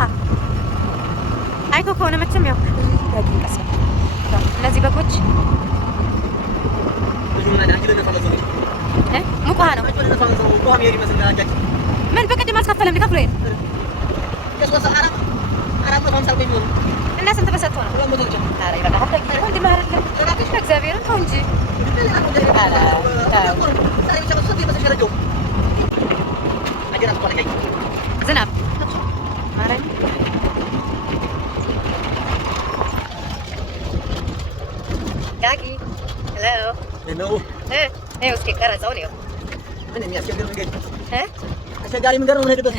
ውሃ አይቶ ከሆነ መቼም ያው እነዚህ በጎች ሙቅ ውሃ ነው። ምን በቅድም አስከፈለም ከፍሎ እና ስንት በሰጥቶ ነው? ኧረ ይበቃል። ወንድም አይደለም እግዚአብሔርን ተው እንጂ ዝናብ ማረኝ። ዳጊ ሄሎ ይኸው እስኪ ቀረጸውን ይኸው ምን የሚያስቸግር መንገድ አስቸጋሪ መንገድ ነው የምንሄድበት።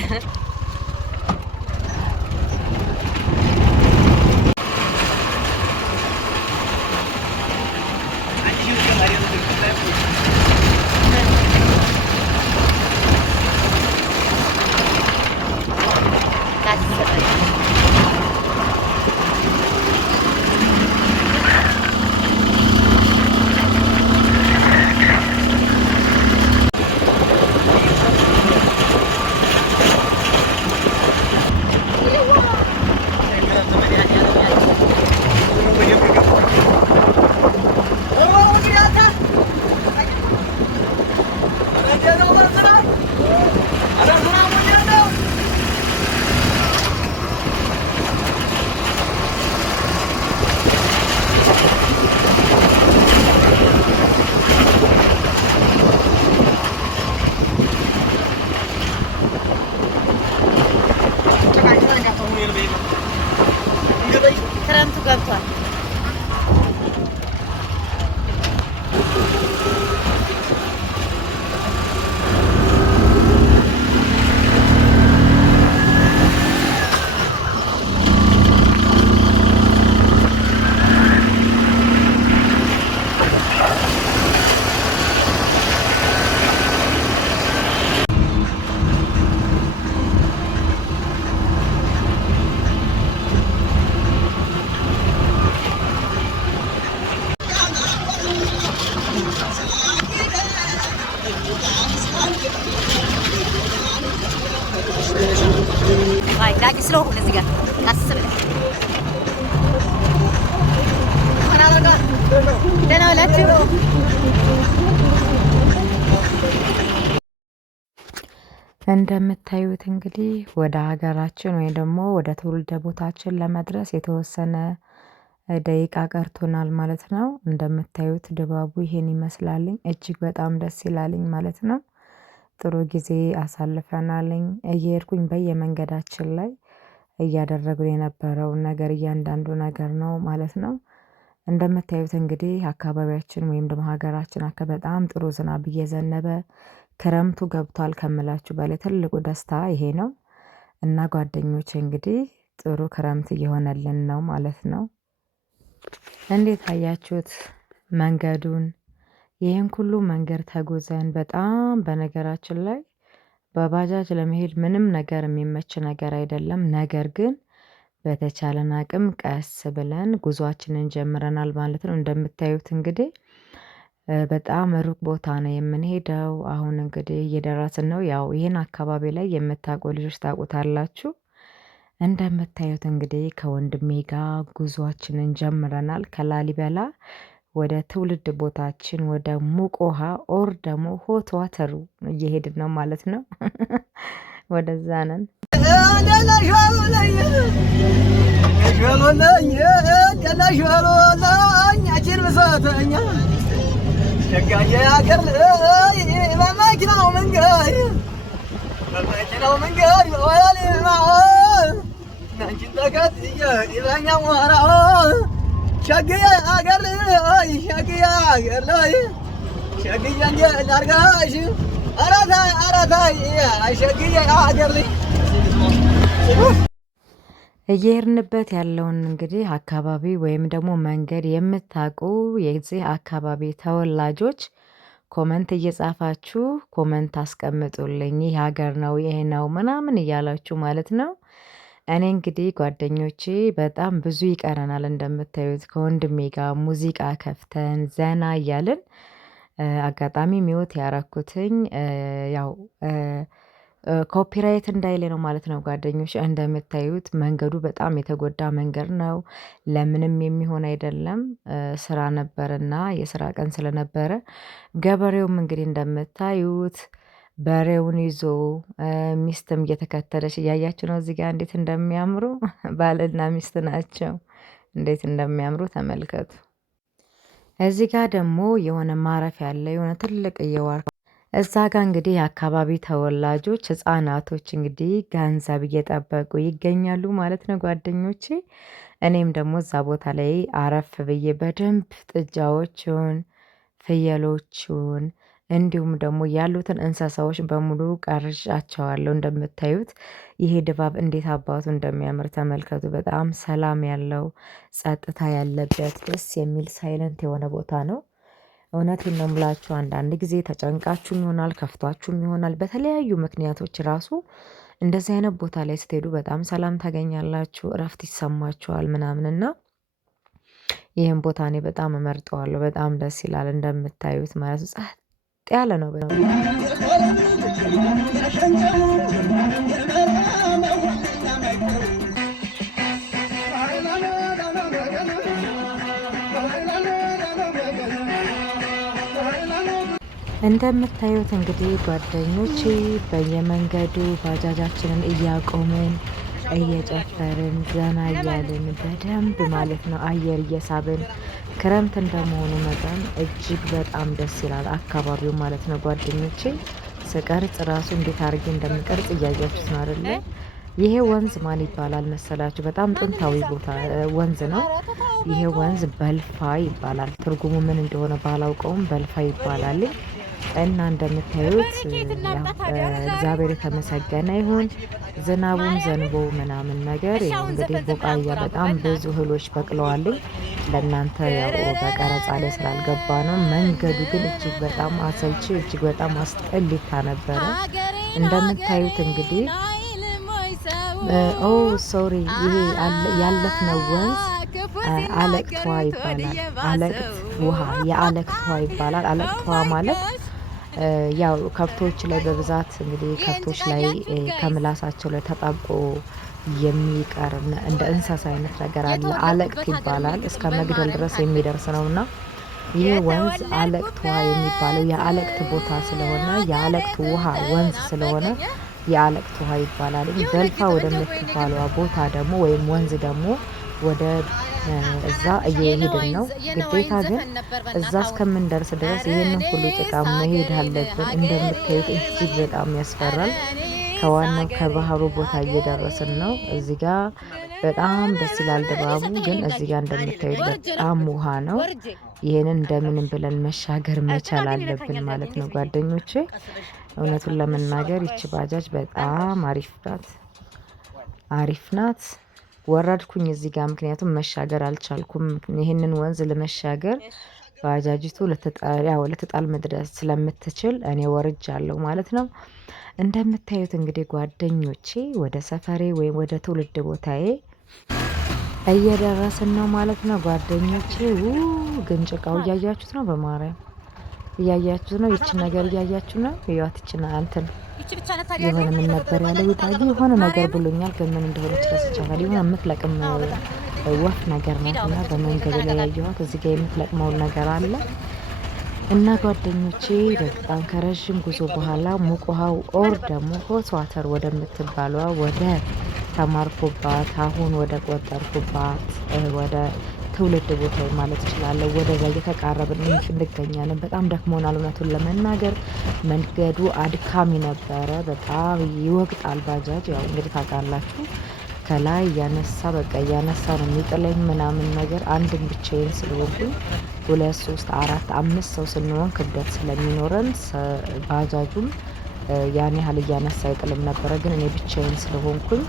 ክረምቱ ገብቷል። ዳጊ ስለሆነ እዚህ ጋር ታስብልህ ደህና ዋላችሁ። እንደምታዩት እንግዲህ ወደ ሀገራችን ወይ ደግሞ ወደ ትውልደ ቦታችን ለመድረስ የተወሰነ ደቂቃ ቀርቶናል ማለት ነው። እንደምታዩት ድባቡ ይሄን ይመስላልኝ። እጅግ በጣም ደስ ይላልኝ ማለት ነው። ጥሩ ጊዜ አሳልፈናልኝ። እየሄድኩኝ በየመንገዳችን ላይ እያደረግን የነበረውን ነገር እያንዳንዱ ነገር ነው ማለት ነው። እንደምታዩት እንግዲህ አካባቢያችን ወይም ደግሞ ሀገራችን በጣም ጥሩ ዝናብ እየዘነበ ክረምቱ ገብቷል ከምላችሁ በላይ ትልቁ ደስታ ይሄ ነው እና ጓደኞቼ እንግዲህ ጥሩ ክረምት እየሆነልን ነው ማለት ነው። እንዴት አያችሁት መንገዱን? ይህን ሁሉ መንገድ ተጉዘን በጣም በነገራችን ላይ በባጃጅ ለመሄድ ምንም ነገር የሚመች ነገር አይደለም። ነገር ግን በተቻለን አቅም ቀስ ብለን ጉዟችንን ጀምረናል ማለት ነው። እንደምታዩት እንግዲህ በጣም ሩቅ ቦታ ነው የምንሄደው። አሁን እንግዲህ እየደረስን ነው። ያው ይህን አካባቢ ላይ የምታውቁ ልጆች ታውቁታላችሁ። እንደምታዩት እንግዲህ ከወንድሜ ጋር ጉዟችንን ጀምረናል። ከላሊበላ ወደ ትውልድ ቦታችን ወደ ሙቅ ውሃ ኦር ደግሞ ሆት ዋተሩ እየሄድን ነው ማለት ነው። ወደዛ ነን። ሸግዬ አገር ሸግዬ አገር ላይ ሸግዬ እንደ ላርጋሽ አራታ አራታ ሸግዬ አገር ላይ እየሄድንበት ያለውን እንግዲህ አካባቢ ወይም ደግሞ መንገድ የምታውቁ የዚህ አካባቢ ተወላጆች ኮመንት እየጻፋችሁ ኮመንት አስቀምጡልኝ። ይህ ሀገር ነው ይሄ ነው ምናምን እያላችሁ ማለት ነው። እኔ እንግዲህ ጓደኞቼ በጣም ብዙ ይቀረናል። እንደምታዩት ከወንድሜ ጋር ሙዚቃ ከፍተን ዘና እያልን አጋጣሚ ሚውት ያረኩትኝ ያው ኮፒራይት እንዳይል ነው ማለት ነው ጓደኞች። እንደምታዩት መንገዱ በጣም የተጎዳ መንገድ ነው። ለምንም የሚሆን አይደለም። ስራ ነበርና የስራ ቀን ስለነበረ ገበሬውም እንግዲህ እንደምታዩት በሬውን ይዞ ሚስትም እየተከተለች እያያችሁ ነው። እዚህ ጋር እንዴት እንደሚያምሩ ባልና ሚስት ናቸው። እንዴት እንደሚያምሩ ተመልከቱ። እዚህ ጋር ደግሞ የሆነ ማረፊያ አለ። የሆነ ትልቅ እየዋርካ እዛ ጋር እንግዲህ የአካባቢ ተወላጆች ህፃናቶች እንግዲህ ገንዘብ እየጠበቁ ይገኛሉ ማለት ነው ጓደኞቼ። እኔም ደግሞ እዛ ቦታ ላይ አረፍ ብዬ በደንብ ጥጃዎቹን፣ ፍየሎቹን እንዲሁም ደግሞ ያሉትን እንስሳዎች በሙሉ ቀርጫቸዋለሁ። እንደምታዩት ይሄ ድባብ እንዴት አባቱ እንደሚያምር ተመልከቱ። በጣም ሰላም ያለው ጸጥታ ያለበት ደስ የሚል ሳይለንት የሆነ ቦታ ነው። እውነቴን ነው የምላችሁ። አንዳንድ ጊዜ ተጨንቃችሁም ይሆናል፣ ከፍቷችሁም ይሆናል። በተለያዩ ምክንያቶች ራሱ እንደዚህ አይነት ቦታ ላይ ስትሄዱ በጣም ሰላም ታገኛላችሁ፣ እረፍት ይሰማችኋል ምናምንና ይህን ቦታ እኔ በጣም እመርጠዋለሁ። በጣም ደስ ይላል እንደምታዩት ማለት ጸጥ ያለ ነው። እንደምታዩት እንግዲህ ጓደኞቼ በየመንገዱ ባጃጃችንን እያቆምን እየጨፈርን ዘና እያልን በደንብ ማለት ነው አየር እየሳብን ክረምት እንደመሆኑ መጠን እጅግ በጣም ደስ ይላል አካባቢው ማለት ነው ጓደኞቼ። ስቀርጽ ራሱ እንዴት አድርጌ እንደምቀርጽ እያያችሁት ነው አይደለ? ይሄ ወንዝ ማን ይባላል መሰላችሁ? በጣም ጥንታዊ ቦታ ወንዝ ነው። ይሄ ወንዝ በልፋ ይባላል። ትርጉሙ ምን እንደሆነ ባላውቀውም በልፋ ይባላል። እና እንደምታዩት እግዚአብሔር የተመሰገነ ይሁን። ዝናቡም ዘንቦ ምናምን ነገር ያው እንግዲህ ቡቃያ በጣም ብዙ እህሎች በቅለዋል። ለእናንተ ያው በቀረጻ ላይ ስላልገባ ነው። መንገዱ ግን እጅግ በጣም አሰልቺ፣ እጅግ በጣም አስጠሊታ ነበረ። እንደምታዩት እንግዲህ ሶሪ ይሄ ያለፍነው ወንዝ አለቅቷ ይባላል። አለቅት ውሃ የአለቅት ውሃ ይባላል። አለቅት ውሃ ማለት ያው ከብቶች ላይ በብዛት እንግዲህ ከብቶች ላይ ከምላሳቸው ላይ ተጣብቆ የሚቀር እንደ እንስሳ አይነት ነገር አለ። አለቅት ይባላል። እስከ መግደል ድረስ የሚደርስ ነውና ይህ ወንዝ አለቅት ውሃ የሚባለው የአለቅት ቦታ ስለሆነ የአለቅት ውሃ ወንዝ ስለሆነ የአለቅት ውሃ ይባላል። በልፋ ወደምትባለዋ ቦታ ደግሞ ወይም ወንዝ ደግሞ ወደ እዛ እየሄድን ነው። ግዴታ ግን እዛ እስከምንደርስ ድረስ ይህንን ሁሉ ጭቃ መሄድ አለብን። እንደምታዩት እጅግ በጣም ያስፈራል። ከዋናው ከባህሩ ቦታ እየደረስን ነው። እዚህ ጋር በጣም ደስ ይላል ድባቡ። ግን እዚህ ጋር እንደምታዩት በጣም ውሃ ነው። ይህንን እንደምንም ብለን መሻገር መቻል አለብን ማለት ነው ጓደኞቼ። እውነቱን ለመናገር ይቺ ባጃጅ በጣም አሪፍ ናት። ወረድኩኝ እዚህ ጋር ምክንያቱም መሻገር አልቻልኩም። ይህንን ወንዝ ለመሻገር ባጃጅቱ ልትጣል መድረስ ስለምትችል እኔ ወርጃለሁ ማለት ነው። እንደምታዩት እንግዲህ ጓደኞቼ ወደ ሰፈሬ ወይም ወደ ትውልድ ቦታዬ እየደረስን ነው ማለት ነው ጓደኞቼ። ግን ጭቃው እያያችሁት ነው፣ በማርያም እያያችሁት ነው። ይችን ነገር እያያችሁ ነው። ይዋት ይችና እንትን የሆነ ምን ነበር ያለው ይታጊ የሆነ ነገር ብሎኛል፣ ግን ምን እንደሆነ ረስቻለሁ። የሆነ የምትለቅም ወፍ ነገር ናትና በመንገድ ላይ ያየኋት። እዚህ ጋር የምትለቅመው ነገር አለ እና ጓደኞቼ በጣም ከረዥም ጉዞ በኋላ ሙቅ ውሃው ኦር ደግሞ ሆት ዋተር ወደምትባለዋ ወደ ተማርኩባት አሁን ወደ ቆጠርኩባት ወደ ትውልድ ቦታ ማለት እችላለሁ ወደዛ እየተቃረብን እንገኛለን። በጣም ደክሞናል እውነቱን ለመናገር። መንገዱ አድካሚ ነበረ። በጣም ይወቅጣል። ባጃጅ ያው እንግዲህ ታውቃላችሁ ከላይ እያነሳ ነው የሚጥለኝ ምናምን ነገር። አንድም ብቻዬን ስለሆንኩኝ 2 3 4 5 ሰው ስንሆን ክብደት ስለሚኖረን ባጃጁም ያን ያህል እያነሳ አይጥልም ነበረ። ግን እኔ ብቻዬን ስለሆንኩኝ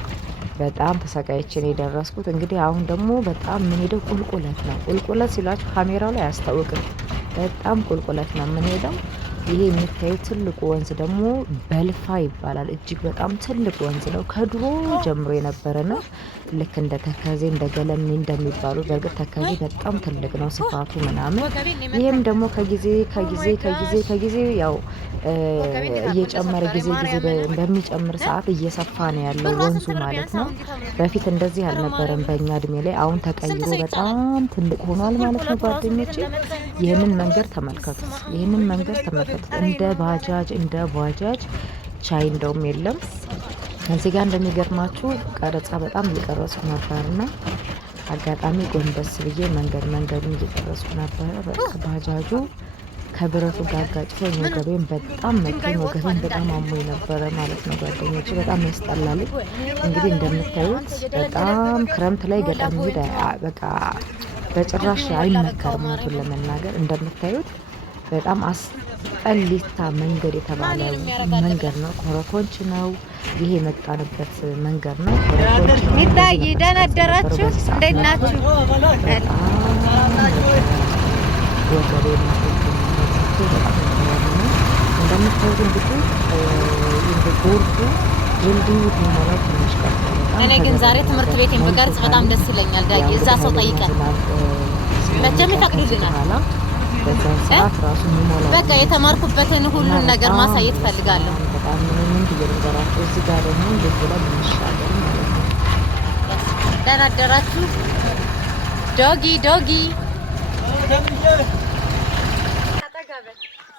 በጣም ተሰቃይቼ ነው የደረስኩት። እንግዲህ አሁን ደግሞ በጣም የምንሄደው ቁልቁለት ነው። ቁልቁለት ሲላችሁ ካሜራው ላይ አያስታውቅም። በጣም ቁልቁለት ነው የምንሄደው። ይሄ የምታዩት ትልቁ ወንዝ ደግሞ በልፋ ይባላል። እጅግ በጣም ትልቅ ወንዝ ነው። ከድሮ ጀምሮ የነበረ ነው። ልክ እንደ ተከዜ እንደ ገለሜ እንደሚባሉ በእርግጥ ተከዜ በጣም ትልቅ ነው ስፋቱ ምናምን። ይህም ደግሞ ከጊዜ ያው እየጨመረ ጊዜ በሚጨምር ሰዓት እየሰፋ ነው ያለው ወንዙ ማለት ነው። በፊት እንደዚህ አልነበረም በእኛ እድሜ ላይ። አሁን ተቀይሮ በጣም ትልቅ ሆኗል ማለት ነው ጓደኞቼ። ይህንን መንገድ ተመልከቱት፣ እንደ ባጃጅ ቻይ እንደውም የለም። እዚህ ጋር እንደሚገርማችሁ ቀረጻ በጣም እየቀረጽኩ ነበርና አጋጣሚ ጎንበስ ብዬ መንገዱን እየቀረጽኩ ነበረ። በቃ ባጃጁ ከብረቱ ጋር ጋጭቶኝ ወገቤን በጣም መቶኝ፣ ወገቤን በጣም አሞኝ ነበረ ማለት ነው ጓደኞቼ። በጣም ያስጠላል። እንግዲህ እንደምታዩት በጣም ክረምት ላይ ገጠር መሄድ በቃ በጭራሽ አይመከርም እውነቱን ለመናገር። እንደምታዩት በጣም አስጠሊታ መንገድ የተባለ መንገድ ነው። ኮረኮንች ነው ይሄ የመጣንበት መንገድ ነው። ኮረኮንች ነው። ሚታይ ደህና አደራችሁ፣ እንዴት ናችሁ? እንደምታዩት እንግዲህ እንደ ጎርፉ ድልድዩ ሊሞላው ትንሽ ቀርቷል። እኔ ግን ዛሬ ትምህርት ቤቴን ብቀርጽ በጣም ደስ ይለኛል። ዳጊ እዛ ሰው ጠይቀን መቼም ይፈቅዱልናል። በዛን ሰዓት ራሱ የሚሞላው በቃ የተማርኩበትን ሁሉን ነገር ማሳየት ፈልጋለሁ። በጣም ምን ትገርዛራችሁ። እዚህ ጋር ደግሞ ልብ ብለን እንሻገር ማለት ነው። ደህና አደራችሁ። ዶጊ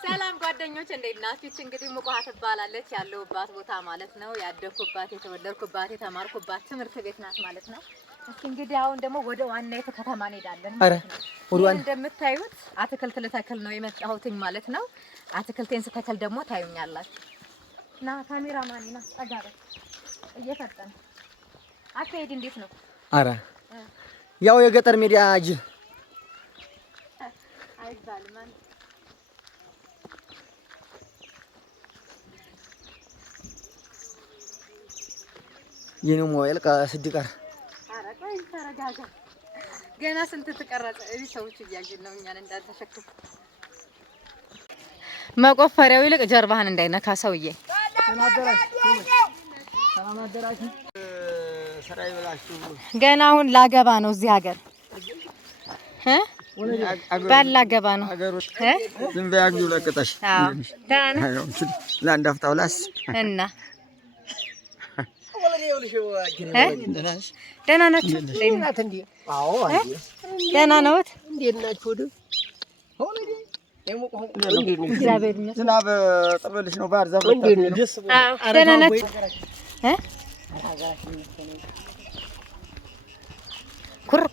ሰላም ጓደኞች እንዴት ናችሁ? እቺ እንግዲህ ሙቋሃ ትባላለች። ያለሁባት ቦታ ማለት ነው ያደኩባት፣ የተወለድኩባት፣ የተማርኩባት ትምህርት ቤት ናት ማለት ነው። እስኪ እንግዲህ አሁን ደግሞ ወደ ዋናይቱ ከተማ እንሄዳለን ማለት ነው። እንደምታዩት አትክልት ልተክል ነው የመጣሁትኝ ማለት ነው። አትክልቴን ስተክል ደግሞ ታዩኛላችሁ። ና ካሜራማን ና ጠጋ በል እየፈጠነ አትሄድ። እንዴት ነው? አረ ያው የገጠር ሚዲያ ጅል አይባልም። የኔው ሞባይል ከስድቀር ተረጋጋ። ገና ስንት ተቀረጸ? እዚህ ሰዎች እያዩን ነው እኛን እንዳልተሸክም። መቆፈሪያው ይልቅ ጀርባህን እንዳይነካ ሰውዬ። ገና አሁን ላገባ ነው እዚህ ሀገር ባላገባ ነው። ዝም በይ አግቢው ለቅጠሽ። አዎ ለአንድ አፍታው ላስ እና ደህና ናችሁ? ደህና ነዎት? ዝናብ ጥሎልሽ ነው? ባህር ዛፍ ደህና ናችሁ? ኩር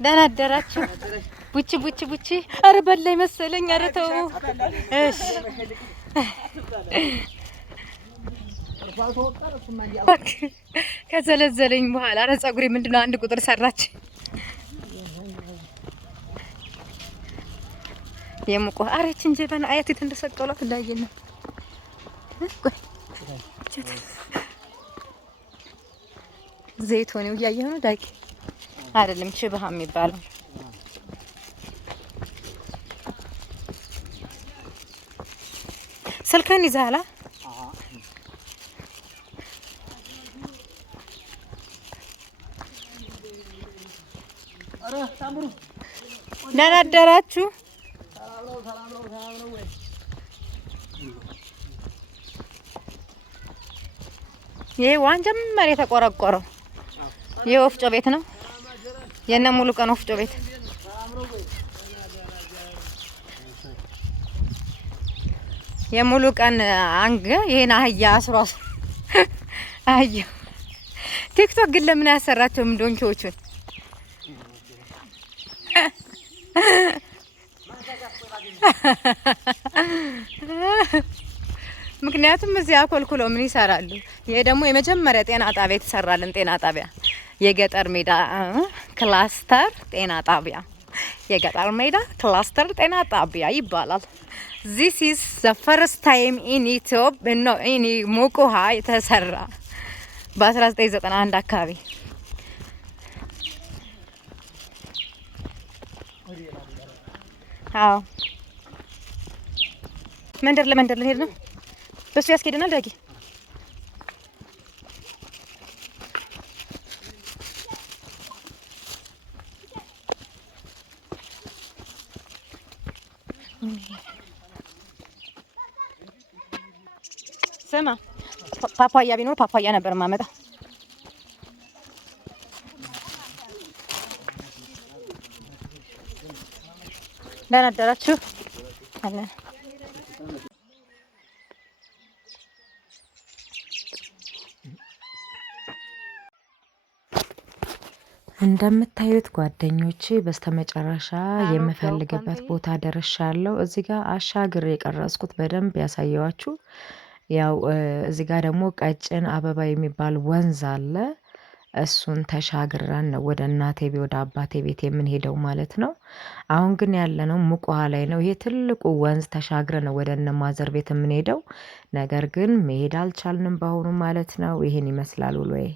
ደህና አደራችሁ? ቡቺ ኧረ በላይ መሰለኝ። ኧረ ተው እሺ። ከዘለዘለኝ በኋላ ኧረ ፀጉሬ ምንድነው አንድ ቁጥር ሰራች። የሙቆ አረች እንጂ በና አያት እንደሰቀሏት እንዳየን ነው። ዘይት ሆነው እያየሁ ነው። ዳቂ አይደለም ሽብሃ የሚባለው ስልከን ይዛላ ደህና አደራችሁ? ይሄ ዋንጀም መሬት የተቆረቆረው የወፍጮ ቤት ነው። የነ ሙሉ ቀን ወፍጮ ቤት የሙሉ ቀን አንገ ይሄን አህያ አስሯስ አህያ ቲክቶክ ግን ለምን ያሰራቸውም ዶንኪዎቹን? ምክንያቱም እዚህ አኮልኩለው ምን ይሰራሉ? ይሄ ደግሞ የመጀመሪያ ጤና ጣቢያ የተሰራልን ጤና ጣቢያ የገጠር ሜዳ ክላስተር ጤና ጣቢያ የገጠር ሜዳ ክላስተር ጤና ጣቢያ ይባላል። This is the first time in Ethiopia no in ሙቋሃ የተሰራ በ1991 አካባቢ። አዎ መንደር ለመንደር ልንሄድ ነው። በሱ ያስኬደናል ዳጊ። ስማ ፓፓያ ቢኖር ፓፓያ ነበር የማመጣው። ደህና አደራችሁ አለን። እንደምታዩት ጓደኞቼ በስተመጨረሻ የምፈልግበት ቦታ ደርሻለሁ። እዚህ ጋር አሻግሬ የቀረጽኩት በደንብ ያሳየዋችሁ። ያው እዚህ ጋር ደግሞ ቀጭን አበባ የሚባል ወንዝ አለ። እሱን ተሻግረን ነው ወደ እናቴ ቤት ወደ አባቴ ቤት የምንሄደው ማለት ነው። አሁን ግን ያለነው ሙቅ ውሃ ላይ ነው። ይሄ ትልቁ ወንዝ ተሻግረን ነው ወደ እነ ማዘር ቤት የምንሄደው። ነገር ግን መሄድ አልቻልንም በአሁኑ ማለት ነው። ይሄን ይመስላል ውሎዬ።